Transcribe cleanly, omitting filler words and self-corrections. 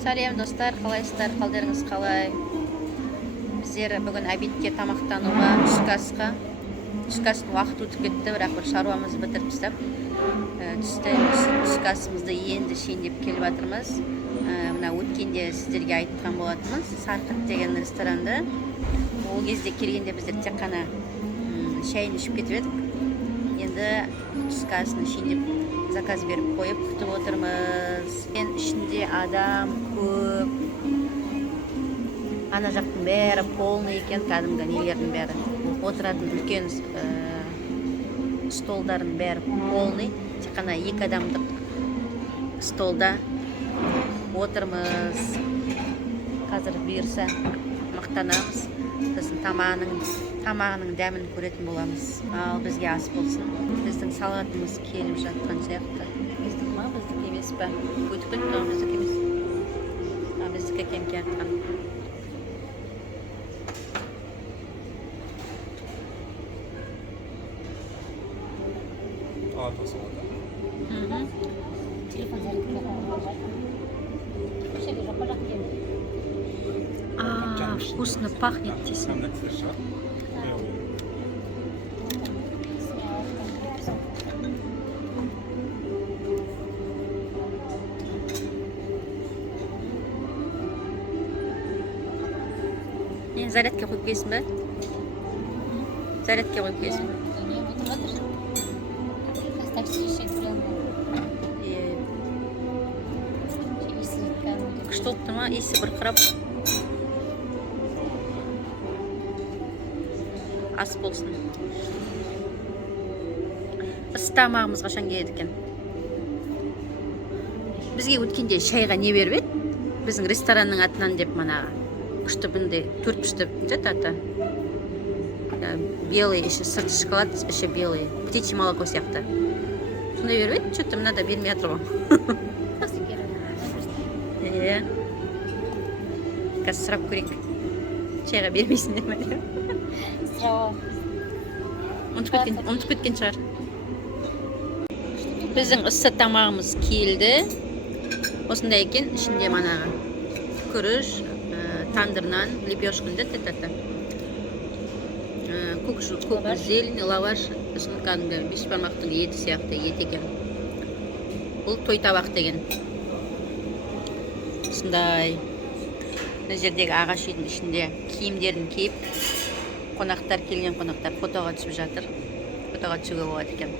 Сәлем достар, қалайсыздар, қалдарыңыз қалай? Біздер бүгін обедке тамақтануға, түскі асқа уақыт өтіп кетті, бірақ бір шаруамызды бітіріп тастап, түскі асымызды енді шейіндеп келіп жатырмыз. Мына өткенде сіздерге айтқан болатынбыз, Сарқыт деген ресторанда. Ол кезде келгенде біздер тек қана шайын ішіп кетіп едік. Енді түскі асын шейіндеп заказ беріп қойып күтіп отырмыз. Ішінде адам көп. Ана жақтың бәрі полный екен, кәдімгі нелердің бәрі. Отыратын үлкен столдардың бәрі полный. Тек қана 2 адамдық столда отырмыз. Қазір бұйырса мақтанамыз. Біздің тамағының дәмін көретін боламыз. Ал бізге ас болсын. Біздің салатымыз келіп жатқан сияқты. Біздің ма, біздік емес па? Өтіп кетті, біздік емес. Біздік екен келатқан. Вкусно пахнет тесто. Зарядке қойып келесің бе? Зарядке қойып келесің бе? Күшті oldu ма? Иісі бұрқырап. Ас болсын. Тамағымыз қашан келеді екен? Бізге өткенде шайға не беріп еді? Біздің ресторанның атынан деп мана күшті бұндай 4 күшті аты. Белый, іші сырты шоколад, іші белый. Птичье молоко сияқты. Сондай беріп еді? Что-то мынада бермей жатыр ғой. Қазір сұрап көрейік. Шайға бермейсің де ме? Ұмытып кеткен шығар. Біздің ыссы тамағымыз келді. Осындай екен, ішінде манағы күріш, тандыр нан, лепешкінде тәтті. Көк зелень, лаваш, сосын кәдімгі бешбармақтың еті сияқты ет екен. Бұл той табақ деген. Осындай. Мына жердегі ағаш үйдің ішінде киімдерін киіп, келген қонақтар фотоға түсіп жатыр. Фотоға түсуге болады екен.